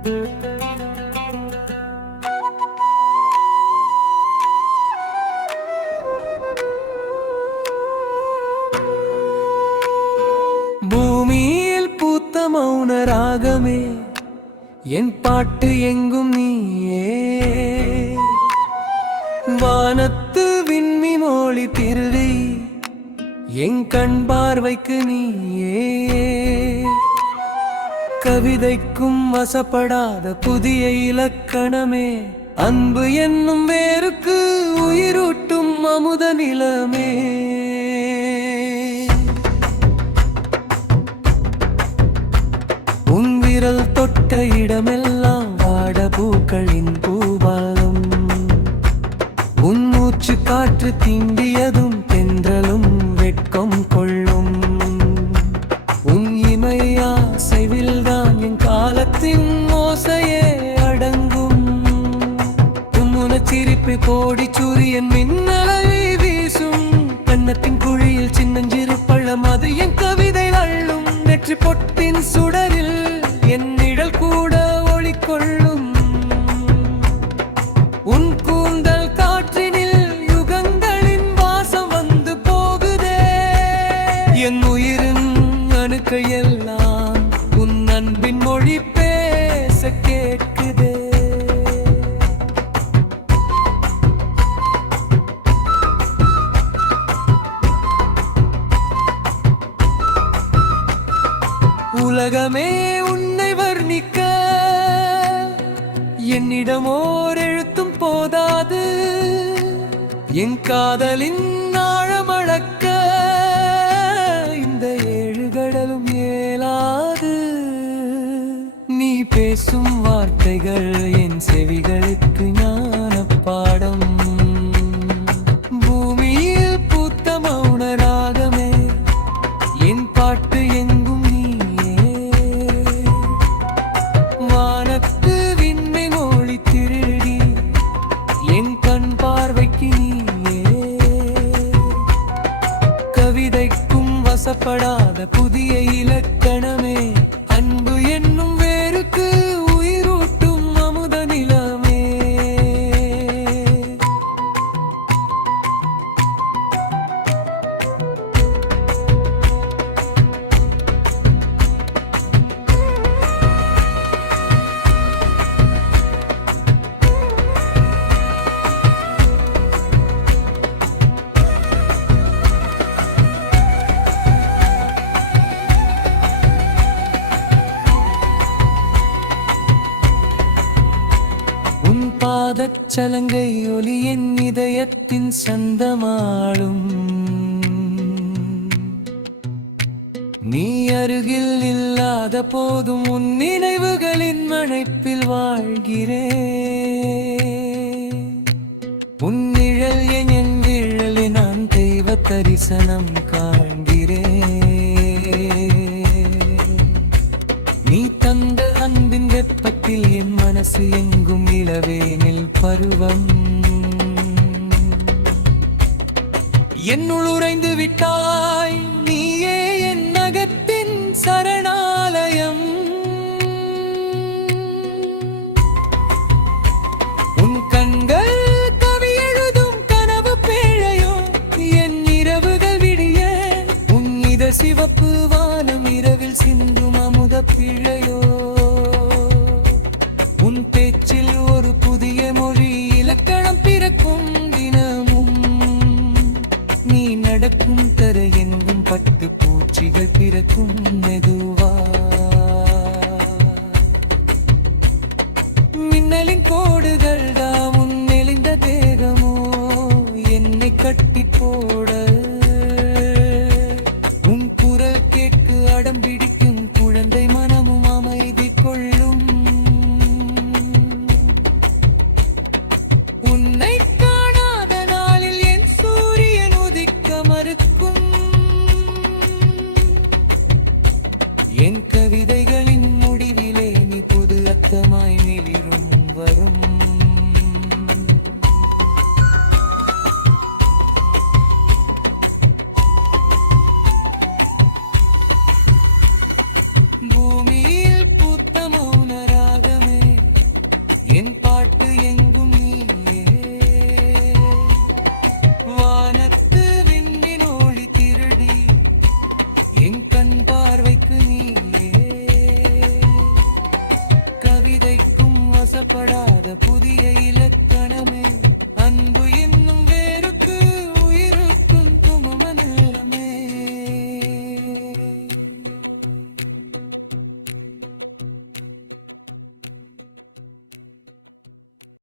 பூமியில் பூத்த மௌன ராகமே என் பாட்டு எங்கும் நீயே, வானத்து விண்மீனொளி திருவி என் கண் பார்வைக்கு நீயே, கவிதைக்கும் வசப்படாத புதிய இலக்கணமே, அன்பு என்னும் வேருக்கு உயிரூட்டும் அமுத நிலமே. உன் விரல் தொட்ட இடமெல்லாம் வாட பூக்களின் பூபாலம், உன் மூச்சு காற்று தீண்டியதும் தென்றலும் வெட்கம் கொள்ளும், உன் இமையா அசைவில்தான் என் காலத்தின் ஓசையே அடங்கும், உன் சிரிப்பு கோடி சூரியன் மின்னலை வீசும், கன்னத்தின் குழியில் சின்னஞ்சிறு பழம் அது என் கவிதை அள்ளும், நெற்றி பொட்டின் சுடரில் என் நிழல் கூட ஒளி கொள்ளும், உன் கூந்தல் காற்றினில் யுகங்களின் வாசம் வந்து போகுதே, என் உயிரின் அணுக்கையெல்லாம் உன் அன்பின் மொழி பேச கேட்குதே. உலகமே உன்னை வர்ணிக்க என்னிடம் ஓர் எழுத்தும் போதாது, என் காதலின் ஆழமளக்க இந்த ஏழு கடலும் ஏலாது, நீ பேசும் வார்த்தைகள் என் செவிகளுக்கு ஞான பாடம், பூமியில் பூத்த மௌன ராகமே என் பாட்டு எங்கும் வசப்படாத புதிய இலக்கணமே, அன்பு என்னும் வேருக்கு உயிரூட்டும் அமுத நிலமே. பாதச்சலங்கை ஒலி என் இதயத்தின் சந்தமாளும், நீ அருகில் இல்லாத போதும் உன் நினைவுகளின் அணைப்பில் வாழ்கிறேன், உன் நிழல் என் விழலை நான் தெய்வ தரிசனம் காண்கிறேன், நீ தந்த அன்பின் வெப்பத்தில் என் மனசு எங்கும் இளவேனில் பருவம், என்னுள் உறைந்து விட்டாய் நீயே என் நகத்தின் சரணாலயம், உன் கண்கள் கவி எழுதும் கனவு பேழையோ, என் இரவுகள் விடிய உன் இத சிவப்பு வானம் இரவில் சிந்தும் அமுத பிழையோ, உன் பேச்சில் ஒரு புதிய மொழி இலக்கணம் பிறக்கும் தினமும், நீ நடக்கும் தர எங்கும் பட்டு பூச்சிகள் பிறக்கும் மெதுவா, மின்னலின் கோடுகள் தான் உன் நெளிந்த தேகமோ என்னை கட்டி போட, உன் குரல் கேட்டு அடம் பிடிக்கும் குழந்தை மனமும் அமைதி கொள்ளும், உன்னை காணாத நாளில் என் சூரியன் உதிக்க மறுக்கும், என் கவிதைகளின் முடிவிலே நீ புது அர்த்தமாய் மிளிரும் வரும். திருத்தப்படாத புதிய இலக்கணமே அன்பு